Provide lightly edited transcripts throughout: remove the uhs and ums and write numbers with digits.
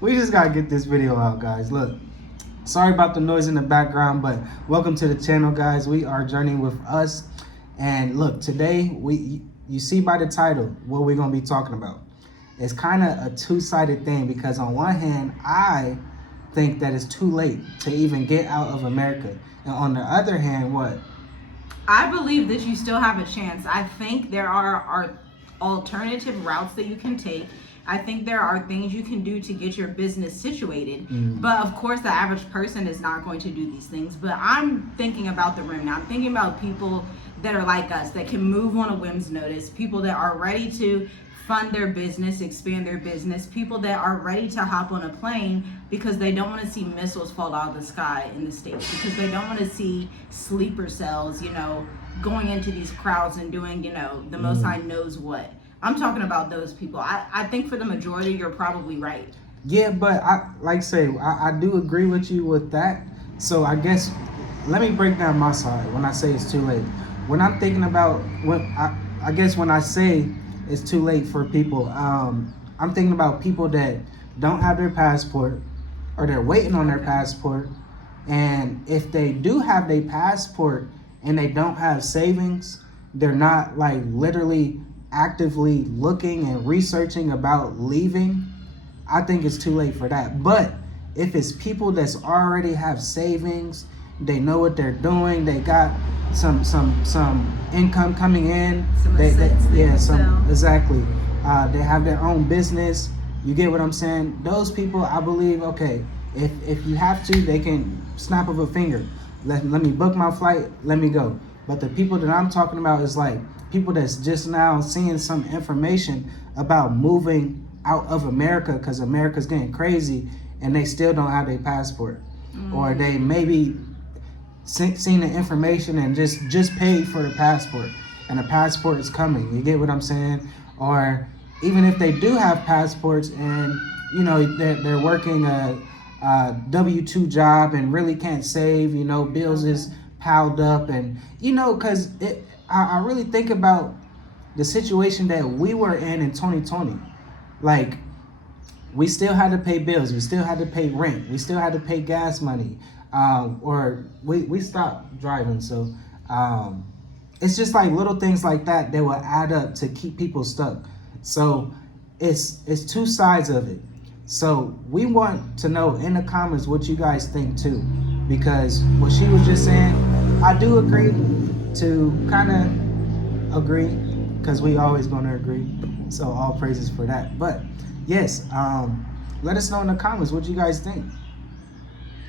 We just gotta get this video out, guys. Look, sorry about the noise in the background, but welcome to the channel, guys. We are journeying with us, and look, today you see by the title what we're gonna be talking about. It's kind of a two-sided thing, because on one hand, I think that it's too late to even get out of America, and on the other hand, what? I believe that you still have a chance. I think there are alternative routes that you can take. I think there are things you can do to get your business situated. But of course, the average person is not going to do these things. But I'm thinking about the room now. I'm thinking about people that are like us, that can move on a whim's notice, people that are ready to fund their business, expand their business, people that are ready to hop on a plane because they don't want to see missiles fall out of the sky in the States, because they don't want to see sleeper cells, going into these crowds and doing, the Most High knows what. I'm talking about those people. I think for the majority, you're probably right. Yeah, but I do agree with you with that. So I guess, let me break down my side when I say it's too late. When I'm thinking about, when I say it's too late for people, I'm thinking about people that don't have their passport, or they're waiting on their passport. And if they do have their passport and they don't have savings, they're not like literally actively looking and researching about leaving, I think it's too late for that. But if it's people that's already have savings, they know what they're doing, they got some income coming in, exactly, they have their own business, you get what I'm saying? Those people, I believe, okay, if you have to, they can snap of a finger, let me book my flight, let me go. But the people that I'm talking about is like people that's just now seeing some information about moving out of America because America's getting crazy, and they still don't have their passport. Or they maybe seen the information and just paid for the passport, and the passport is coming, you get what I'm saying? Or even if they do have passports and they're working a W-2 job and really can't save, bills is piled up, and because I really think about the situation that we were in 2020. Like, we still had to pay bills, we still had to pay rent, we still had to pay gas money, or we stopped driving. So it's just like little things like that will add up to keep people stuck. So it's two sides of it. So we want to know in the comments what you guys think too, because what she was just saying, I do agree to kind of agree, because we always going to agree. So all praises for that. But yes, let us know in the comments what you guys think.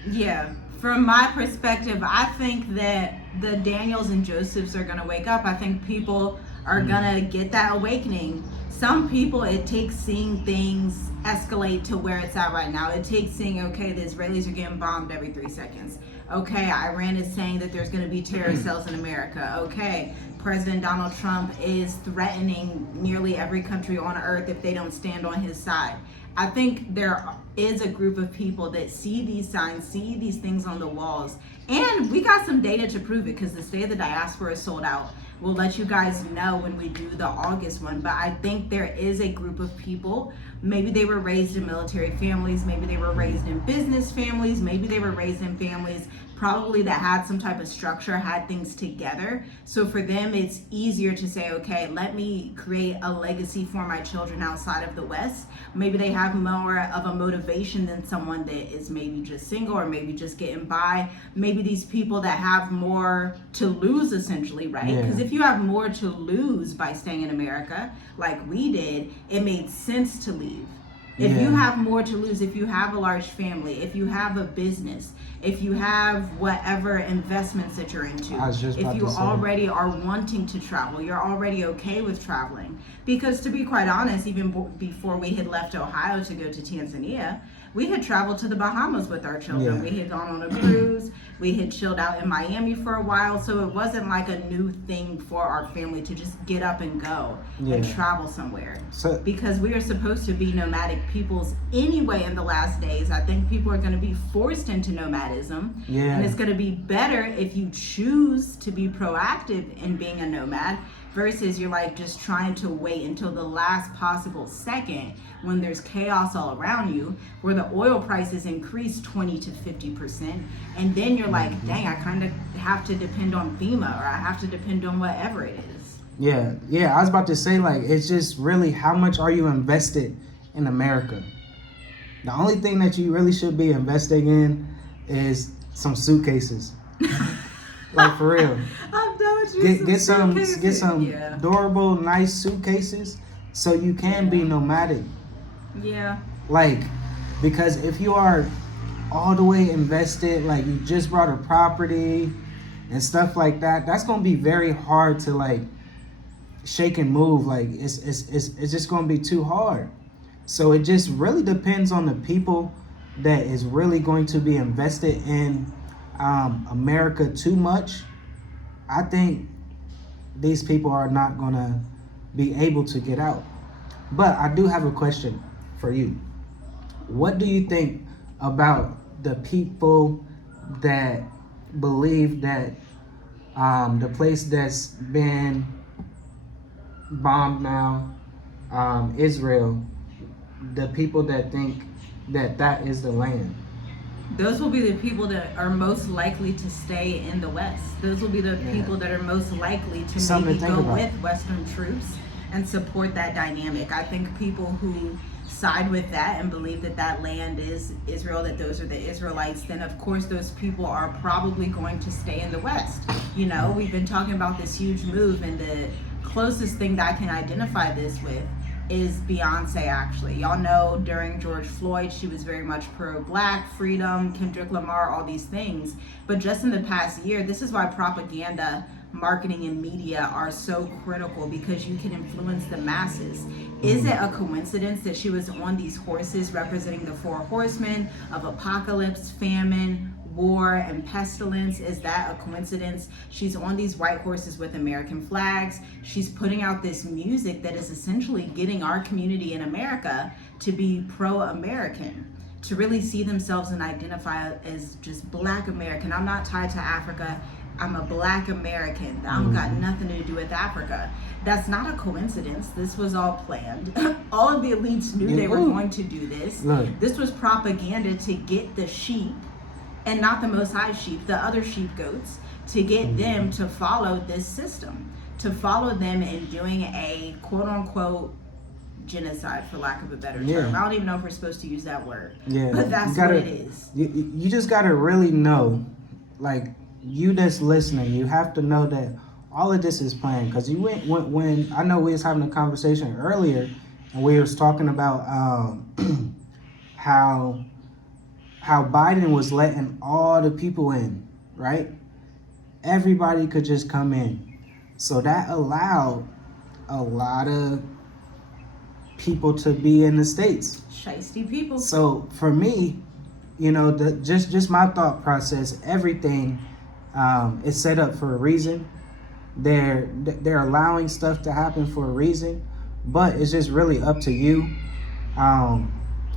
Yeah, from my perspective, I think that the Daniels and Josephs are going to wake up. I think people are going to get that awakening. Some people, it takes seeing things escalate to where it's at right now. It takes seeing, okay, the Israelis are getting bombed every 3 seconds. Okay, Iran is saying that there's going to be terror cells in America. Okay, President Donald Trump is threatening nearly every country on earth if they don't stand on his side. I think there is a group of people that see these signs, see these things on the walls, and we got some data to prove it, because the State of the Diaspora is sold out. We'll let you guys know when we do the August one, but I think there is a group of people, maybe they were raised in military families, maybe they were raised in business families, maybe they were raised in families probably that had some type of structure, had things together. So for them, it's easier to say, okay, let me create a legacy for my children outside of the West. Maybe they have more of a motivation than someone that is maybe just single, or maybe just getting by. Maybe these people that have more to lose, essentially, right? Because if you have more to lose by staying in America, like we did, it made sense to leave. If you have more to lose, if you have a large family, if you have a business, if you have whatever investments that you're into, if you already are wanting to travel, you're already okay with traveling. Because to be quite honest, even before we had left Ohio to go to Tanzania, we had traveled to the Bahamas with our children. Yeah. We had gone on a cruise. We had chilled out in Miami for a while. So it wasn't like a new thing for our family to just get up and go and travel somewhere. Because we are supposed to be nomadic peoples anyway in the last days. I think people are going to be forced into nomadism. Yeah. And it's going to be better if you choose to be proactive in being a nomad. versus you're like just trying to wait until the last possible second when there's chaos all around you, where the oil prices increase 20 to 50%, and then you're like, dang, I kind of have to depend on FEMA, or I have to depend on whatever it is. Yeah, I was about to say, like, it's just really how much are you invested in America? The only thing that you really should be investing in is some suitcases. Like, for real. I'm done with you. Get some Yeah. durable, nice suitcases so you can be nomadic. Yeah. Like, because if you are all the way invested, like you just bought a property and stuff like that, that's gonna be very hard to like shake and move. Like it's just gonna be too hard. So it just really depends on the people that is really going to be invested in America too much. I think these people are not gonna be able to get out. But I do have a question for you. What do you think about the people that believe that the place that's been bombed now, Israel, the people that think that that is the land? Those will be the people that are most likely to stay in the West. Those will be the people that are most likely to Something maybe to go think about. with Western troops and support that dynamic. I think people who side with that and believe that that land is Israel, that those are the Israelites, then of course those people are probably going to stay in the West. You know, we've been talking about this huge move, and the closest thing that I can identify this with is Beyonce. Actually, y'all know during George Floyd, she was very much pro-black, freedom, Kendrick Lamar, all these things. But just in the past year, this is why propaganda, marketing, and media are so critical, because you can influence the masses. Is it a coincidence that she was on these horses representing the four horsemen of apocalypse, famine, war, and pestilence? Is that a coincidence? She's on these white horses with American flags. She's putting out this music that is essentially getting our community in America to be pro-American, to really see themselves and identify as just Black American. I'm not tied to Africa. I'm a Black American. I don't got nothing to do with Africa. That's not a coincidence. This was all planned. All of the elites knew they were going to do this. Look. This was propaganda to get the sheep, and not the Most High sheep, the other sheep goats, to get them to follow this system, to follow them in doing a quote unquote genocide, for lack of a better term. I don't even know if we're supposed to use that word, but that's what it is. You just gotta really know, like, you that's listening, you have to know that all of this is planned. Because you went when I know we was having a conversation earlier, and we was talking about how Biden was letting all the people in, right? Everybody could just come in. So that allowed a lot of people to be in the States. Shiesty people. So for me, you know, just my thought process, everything is set up for a reason. They're allowing stuff to happen for a reason, but it's just really up to you.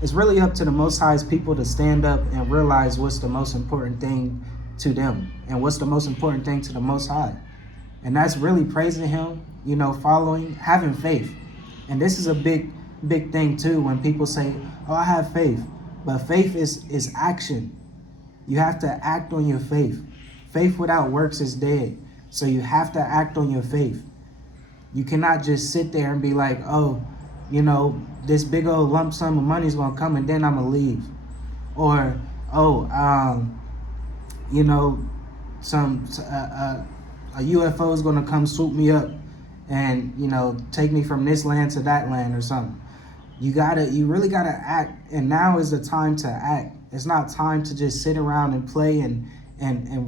It's really up to the Most High's people to stand up and realize what's the most important thing to them and what's the most important thing to the Most High. And that's really praising Him, you know, following, having faith. And this is a big thing too, when people say, oh, I have faith. But faith is action. You have to act on your faith. Faith without works is dead. So you have to act on your faith. You cannot just sit there and be like, oh, you know, this big old lump sum of money is going to come and then I'm going to leave. Or, you know, a UFO is going to come swoop me up and, you know, take me from this land to that land or something. You really got to act. And now is the time to act. It's not time to just sit around and play and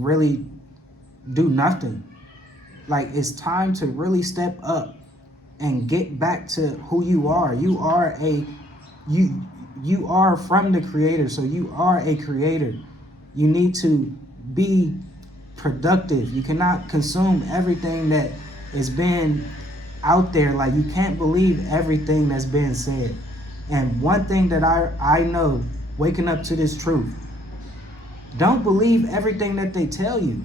really do nothing. Like, it's time to really step up and get back to who you are. You are you are from the Creator, so you are a creator. You need to be productive. You cannot consume everything that is being out there. Like, you can't believe everything that's being said. And one thing that I know, waking up to this truth, don't believe everything that they tell you.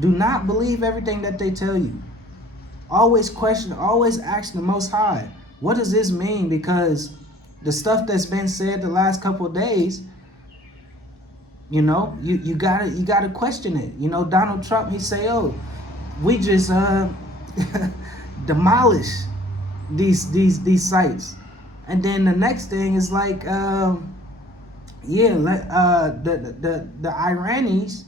Do not believe everything that they tell you. Always question, always ask the Most High, what does this mean? Because the stuff that's been said the last couple of days, you know, you gotta question it. You know, Donald Trump, he say, oh, we just demolish these sites, and then the next thing is like, the Iranis,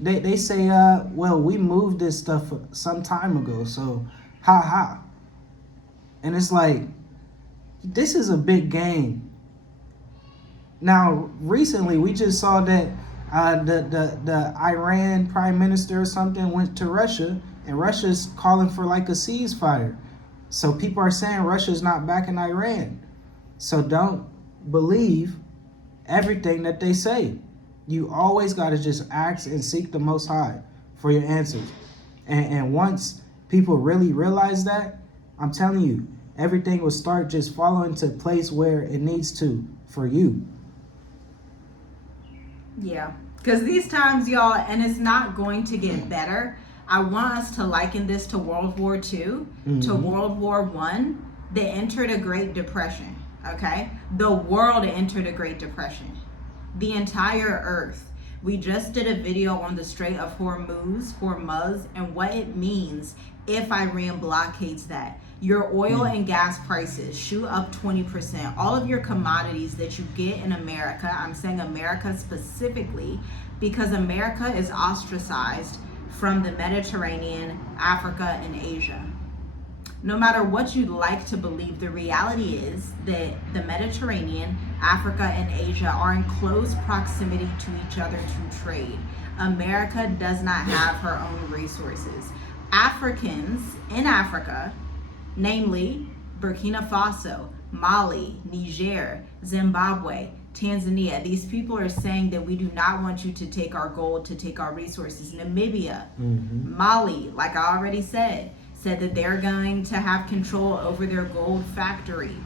they say, well, we moved this stuff some time ago, so ha. And it's like, this is a big game. Now, recently we just saw that the Iran prime minister or something went to Russia, and Russia's calling for like a ceasefire. So people are saying Russia's not backing Iran. So don't believe everything that they say. You always got to just ask and seek the Most High for your answers. And once people really realize that, I'm telling you, everything will start just falling into place where it needs to for you. Yeah, because these times, y'all, and it's not going to get better. I want us to liken this to World War II, to World War I. They entered a Great Depression, okay? The world entered a Great Depression. The entire earth. We just did a video on the Strait of Hormuz, and what it means if Iran blockades that. Your oil and gas prices shoot up 20%. All of your commodities that you get in America, I'm saying America specifically, because America is ostracized from the Mediterranean, Africa, and Asia. No matter what you'd like to believe, the reality is that the Mediterranean, Africa, and Asia are in close proximity to each other to trade. America does not have her own resources. Africans in Africa, namely Burkina Faso, Mali, Niger, Zimbabwe, Tanzania, these people are saying that we do not want you to take our gold, to take our resources. Namibia, Mali, like I already said that they're going to have control over their gold factory.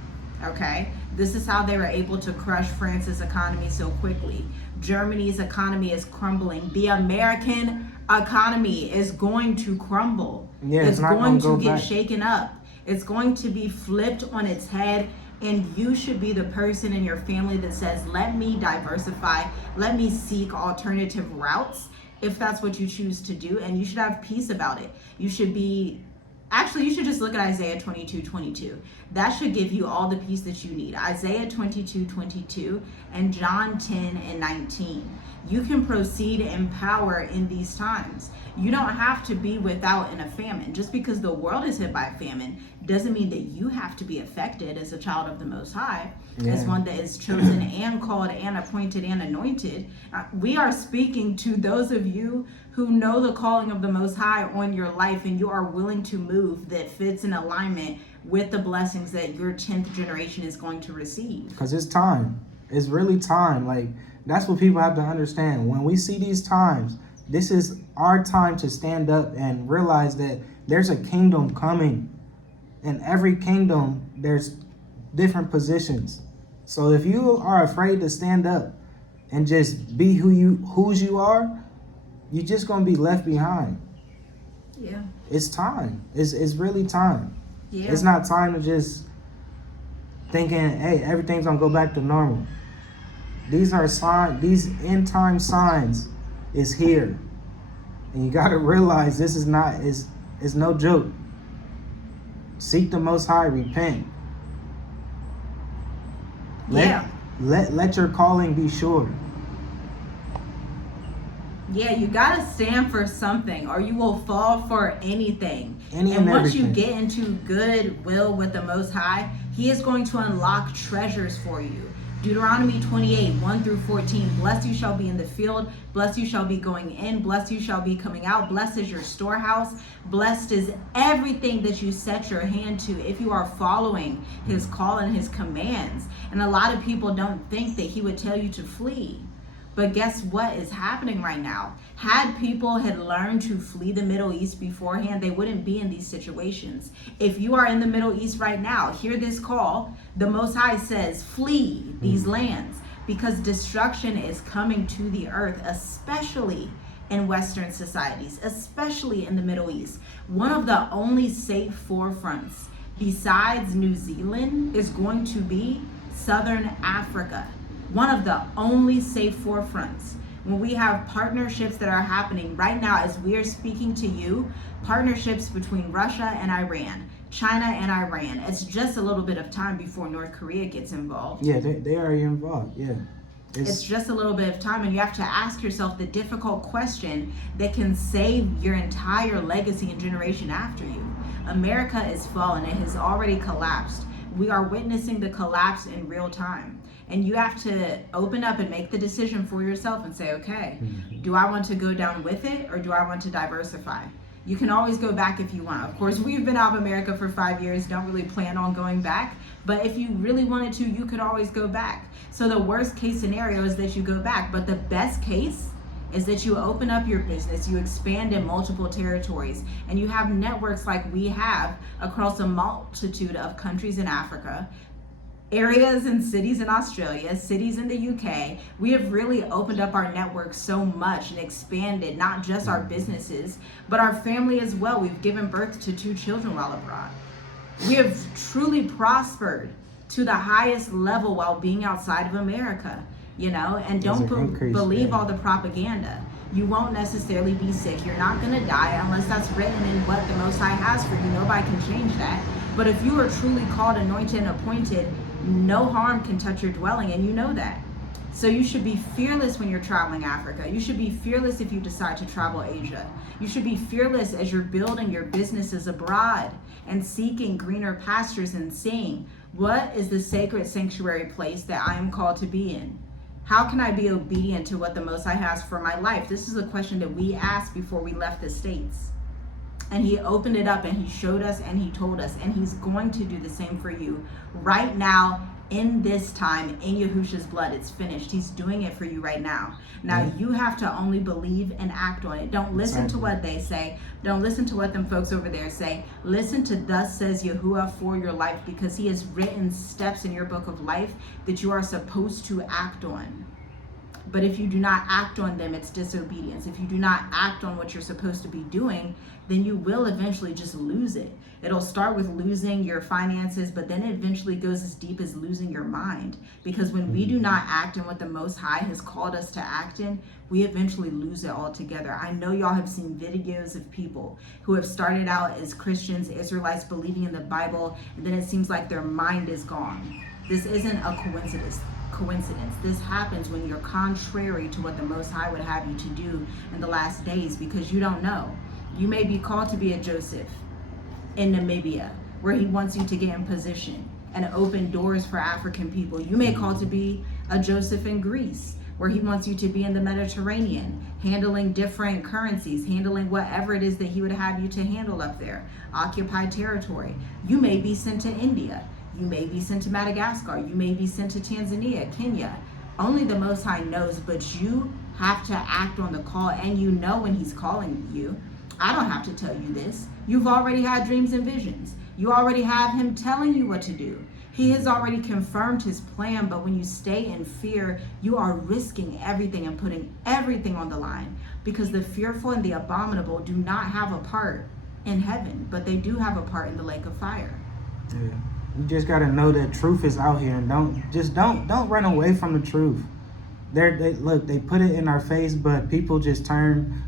Okay, this is how they were able to crush France's economy so quickly. Germany's economy is crumbling. The American economy is going to crumble. Yeah, it's going to get back. shaken up. It's going to be flipped on its head. And you should be the person in your family that says, let me diversify, let me seek alternative routes, if that's what you choose to do. And you should have peace about it. You should just look at Isaiah 22:22. That should give you all the peace that you need. Isaiah 22:22 and John 10:19. You can proceed in power in these times. You don't have to be without in a famine. Just because the world is hit by famine doesn't mean that you have to be affected as a child of the Most High, as one that is chosen and called and appointed and anointed. We are speaking to those of you who know the calling of the Most High on your life, and you are willing to move that fits in alignment with the blessings that your 10th generation is going to receive. Because it's time. It's really time. Like, that's what people have to understand. When we see these times, this is our time to stand up and realize that there's a kingdom coming. In every kingdom, there's different positions. So if you are afraid to stand up and just be whose you are, you're just gonna be left behind. Yeah. It's time. It's really time. Yeah. It's not time to just thinking, hey, everything's gonna go back to normal. These are signs. These end time signs is here, and you gotta realize this is not is no joke. Seek the Most High, repent. Let your calling be sure. Yeah, you gotta stand for something, or you will fall for anything. And once you everything. get into goodwill with the Most High, He is going to unlock treasures for you. Deuteronomy 28:1-14. Blessed you shall be in the field, blessed you shall be going in, blessed you shall be coming out, blessed is your storehouse, blessed is everything that you set your hand to if you are following His call and His commands. And a lot of people don't think that He would tell you to flee. But guess what is happening right now? Had people had learned to flee the Middle East beforehand, they wouldn't be in these situations. If you are in the Middle East right now, hear this call. The Most High says, flee these lands, because destruction is coming to the earth, especially in Western societies, especially in the Middle East. One of the only safe forefronts besides New Zealand is going to be Southern Africa. One of the only safe forefronts. When we have partnerships that are happening right now as we are speaking to you, partnerships between Russia and Iran, China and Iran. It's just a little bit of time before North Korea gets involved. Yeah, they are involved. Yeah. It's just a little bit of time, and you have to ask yourself the difficult question that can save your entire legacy and generation after you. America is fallen. It has already collapsed. We are witnessing the collapse in real time. And you have to open up and make the decision for yourself and say, okay, do I want to go down with it or do I want to diversify? You can always go back if you want. Of course, we've been out of America for 5 years, don't really plan on going back. But if you really wanted to, you could always go back. So the worst case scenario is that you go back. But the best case is that you open up your business, you expand in multiple territories, and you have networks like we have across a multitude of countries in Africa, areas and cities in Australia, cities in the UK. We have really opened up our network so much and expanded not just our businesses, but our family as well. We've given birth to 2 children while abroad. We have truly prospered to the highest level while being outside of America, you know, and don't believe all the propaganda. You won't necessarily be sick. You're not going to die unless that's written in what the Most High has for you. Nobody can change that. But if you are truly called, anointed, and appointed, no harm can touch your dwelling, and you know that. So you should be fearless when you're traveling Africa. You should be fearless if you decide to travel Asia. You should be fearless as you're building your businesses abroad and seeking greener pastures and seeing, what is the sacred sanctuary place that I am called to be in? How can I be obedient to what the Most High has for my life? This is a question that we asked before we left the States. And he opened it up and he showed us and he told us, and he's going to do the same for you right now in this time, in Yahushua's blood. It's finished. He's doing it for you right now. Now you have to only believe and act on it. Don't listen to what they say. Don't listen to what them folks over there say. Listen to thus says Yahuwah for your life, because he has written steps in your book of life that you are supposed to act on. But if you do not act on them, it's disobedience. If you do not act on what you're supposed to be doing, then you will eventually just lose it. It'll start with losing your finances, but then it eventually goes as deep as losing your mind. Because when we do not act in what the Most High has called us to act in, we eventually lose it altogether. I know y'all have seen videos of people who have started out as Christians, Israelites, believing in the Bible, and then it seems like their mind is gone. This isn't a coincidence. This happens when you're contrary to what the Most High would have you to do in the last days, because you don't know. You may be called to be a Joseph in Namibia, where he wants you to get in position and open doors for African people. You may call to be a Joseph in Greece, where he wants you to be in the Mediterranean, handling different currencies, handling whatever it is that he would have you to handle up there, occupied territory. You may be sent to India. You may be sent to Madagascar. You may be sent to Tanzania, Kenya. Only the Most High knows, but you have to act on the call, and you know when he's calling you. I don't have to tell you this. You've already had dreams and visions. You already have him telling you what to do. He has already confirmed his plan, but when you stay in fear, you are risking everything and putting everything on the line, because the fearful and the abominable do not have a part in heaven, but they do have a part in the lake of fire. Yeah. You just gotta know that truth is out here, and don't run away from the truth. They put it in our face, but people just turn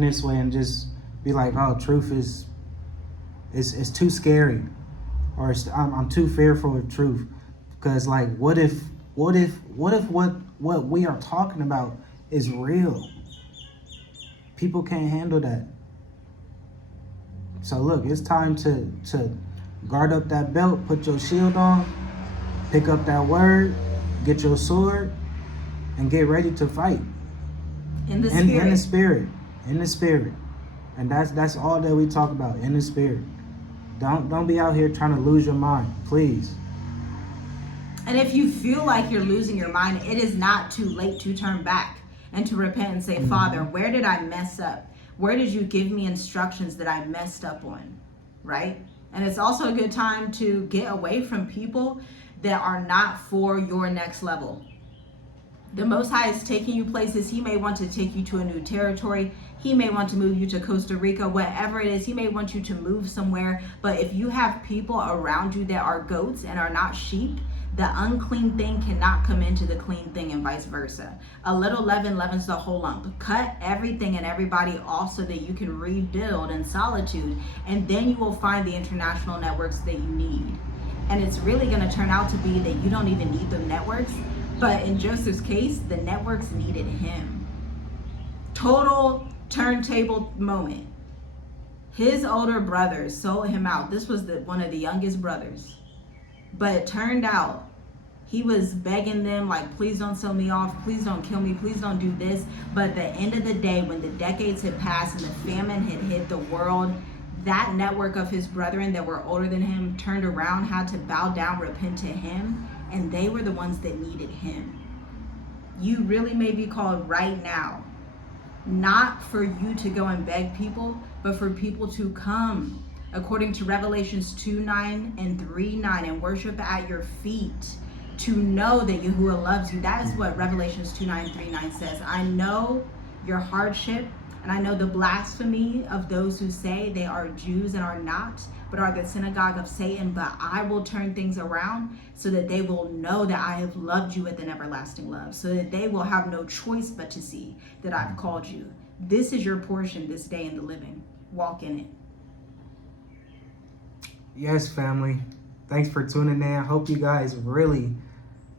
this way and just be like, oh, truth is too scary, or I'm too fearful of truth. Because like, what if what we are talking about is real? People can't handle that. So look, it's time to guard up that belt, put your shield on, pick up that word, get your sword, and get ready to fight. In the spirit. And that's all that we talk about, in the spirit. Don't be out here trying to lose your mind, please. And if you feel like you're losing your mind, it is not too late to turn back and to repent and say, Father, where did I mess up? Where did you give me instructions that I messed up on? Right? And it's also a good time to get away from people that are not for your next level. The Most High is taking you places. He may want to take you to a new territory. He may want to move you to Costa Rica, whatever it is. He may want you to move somewhere. But if you have people around you that are goats and are not sheep, the unclean thing cannot come into the clean thing, and vice versa. A little leaven leavens the whole lump. Cut everything and everybody off so that you can rebuild in solitude, and then you will find the international networks that you need. And it's really going to turn out to be that you don't even need the networks. But in Joseph's case, the networks needed him. Total turntable moment. His older brothers sold him out. This was one of the youngest brothers. But it turned out he was begging them, like, please don't sell me off, please don't kill me, please don't do this. But at the end of the day, when the decades had passed and the famine had hit the world, that network of his brethren that were older than him turned around, had to bow down, repent to him, and they were the ones that needed him. You really may be called right now, not for you to go and beg people, but for people to come, according to Revelations 2:9 and 3:9, and worship at your feet, to know that Yahuwah loves you. That is what Revelations 2:9, 3:9 says. I know your hardship, and I know the blasphemy of those who say they are Jews and are not, but are the synagogue of Satan. But I will turn things around so that they will know that I have loved you with an everlasting love, so that they will have no choice but to see that I've called you. This is your portion this day in the living. Walk in it. Yes, family. Thanks for tuning in. I hope you guys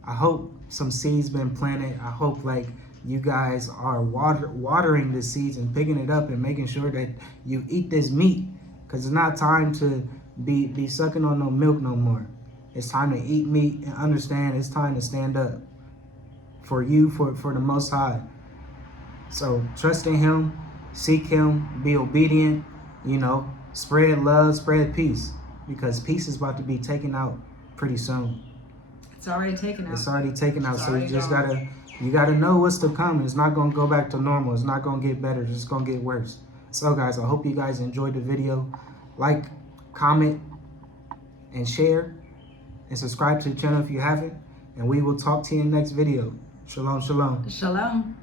I hope some seeds been planted. I hope like you guys are watering the seeds and picking it up and making sure that you eat this meat, because it's not time to be sucking on no milk no more. It's time to eat meat and understand it's time to stand up for you, for the Most High. So trust in him, seek him, be obedient, spread love, spread peace, because peace is about to be taken out pretty soon. It's already taken out. It's already taken out. So you just gone. gotta know what's to come. It's not gonna go back to normal. It's not gonna get better. It's just gonna get worse. So guys, I hope you guys enjoyed the video. Like, comment, and share, and subscribe to the channel if you haven't. And we will talk to you in the next video. Shalom, shalom. Shalom.